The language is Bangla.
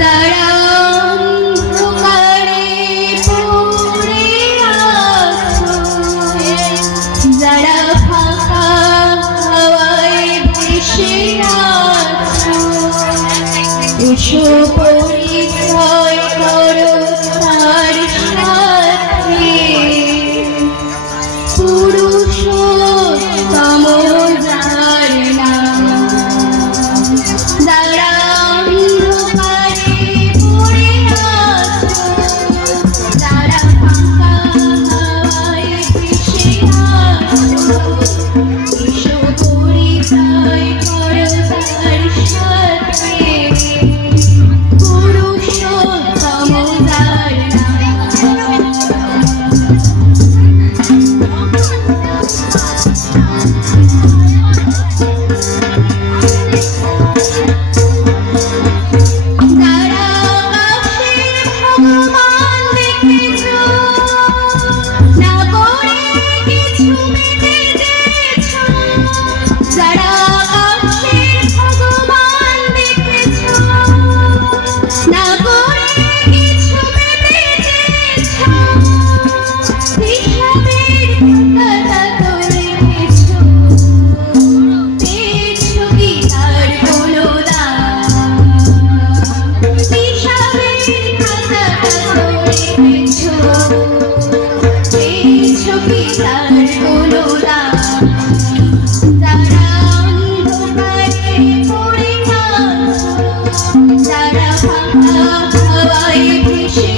যারা অন্ধকারে পড়ে আছো, যারা ফাঁকা হাওয়ায় ভেসে আছো, এসো পরিচয় করো তার সাথে, পুরুষোত্তম যার নাম। যারা অন্ধকারে পড়ে আছো, যারা ফাঁকা হাওয়ায় ভেসে আছো, এসো পরিচয় করো তার সাথে, পুরুষোত্তম যার নাম। যারা আকাশের ভগবান দেখেছো, না করে কিছু বেঁধেছো, যারা আকাশের ভগবান দেখেছো, না করে কিছু বেঁধেছো, হিসাবের কথা তো রেখেছো, পেয়েছো কি তার কোনো দাম? হিসাবের কথা তো রেখেছো, পেয়েছো কি তার কোনো দাম? যারা অন্ধকারে পড়ে আছো, যারা ফাঁকা হাওয়ায় ভেসে